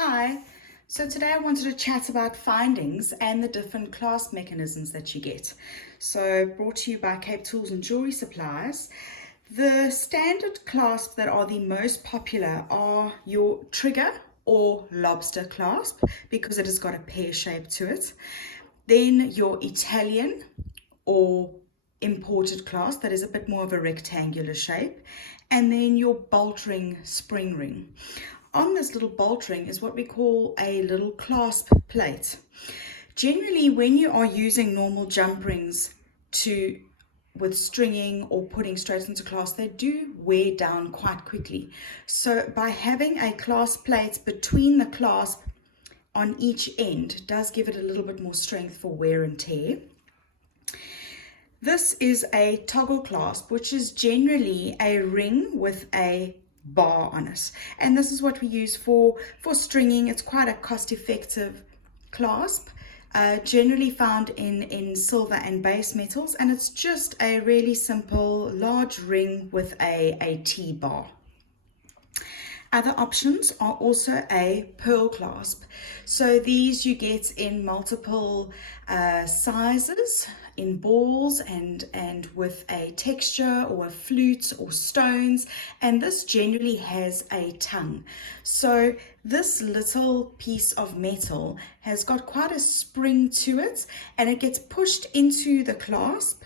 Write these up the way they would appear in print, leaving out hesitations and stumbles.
Hi, so today I wanted to chat about findings and the different clasp mechanisms that you get. So brought to you by Cape Tools and Jewelry Supplies. The standard clasps that are the most popular are your trigger or lobster clasp because it has got a pear shape to it. Then your Italian or imported clasp that is a bit more of a rectangular shape, and then your bolt ring spring ring. On this little bolt ring is what we call a little clasp plate. Generally, when you are using normal jump rings with stringing or putting straight into clasp, they do wear down quite quickly. So by having a clasp plate between the clasp on each end does give it a little bit more strength for wear and tear. This is a toggle clasp, which is generally a ring with a bar on it, and this is what we use for stringing. It's quite a cost-effective clasp, generally found in silver and base metals, and it's just a really simple large ring with a T-bar. Other options are also a pearl clasp. So these you get in multiple sizes, in balls and with a texture or a flute or stones, and this generally has a tongue. So this little piece of metal has got quite a spring to it, and it gets pushed into the clasp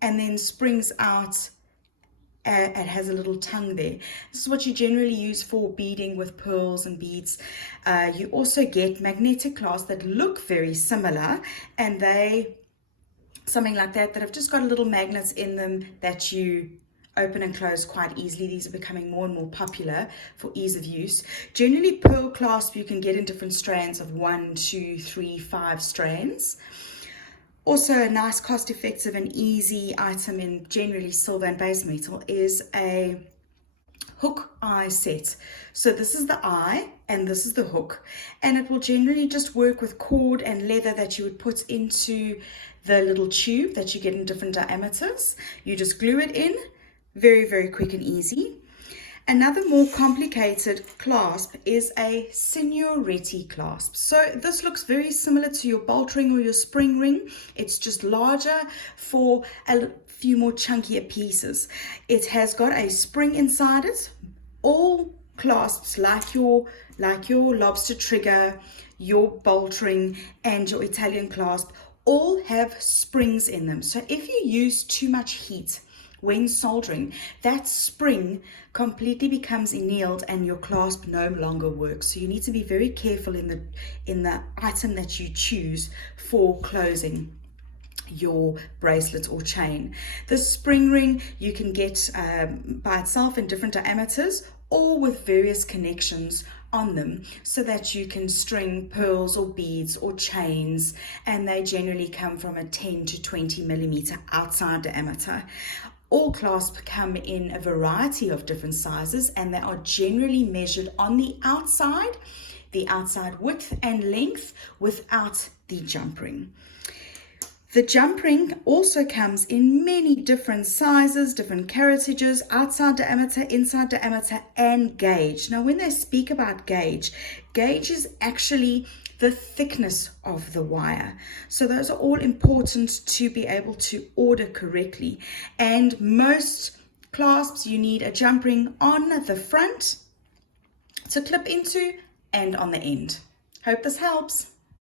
and then springs out. It has a little tongue there. This is what you generally use for beading with pearls and beads. You also get magnetic clasps that look very similar, and something like that have just got little magnets in them that you open and close quite easily. These are becoming more and more popular for ease of use. Generally, pearl clasp you can get in different strands of 1, 2, 3, 5 strands. Also, a nice cost-effective and easy item in generally silver and base metal is a hook eye set. So this is the eye and this is the hook, and it will generally just work with cord and leather that you would put into the little tube that you get in different diameters. You just glue it in, very, very quick and easy. Another more complicated clasp is a signoretti clasp. So this looks very similar to your bolt ring or your spring ring. It's just larger for a few more chunkier pieces. It has got a spring inside it. All clasps like your lobster trigger, your bolt ring and your Italian clasp all have springs in them. So if you use too much heat when soldering, that spring completely becomes annealed and your clasp no longer works. So you need to be very careful in the item that you choose for closing your bracelet or chain. The spring ring you can get by itself in different diameters or with various connections on them, so that you can string pearls or beads or chains, and they generally come from a 10 to 20 millimeter outside diameter. All clasps come in a variety of different sizes, and they are generally measured on the outside width and length without the jump ring. The jump ring also comes in many different sizes, different caratages, outside diameter, inside diameter, and gauge. Now, when they speak about gauge is actually the thickness of the wire. So those are all important to be able to order correctly. And most clasps, you need a jump ring on the front to clip into and on the end. Hope this helps.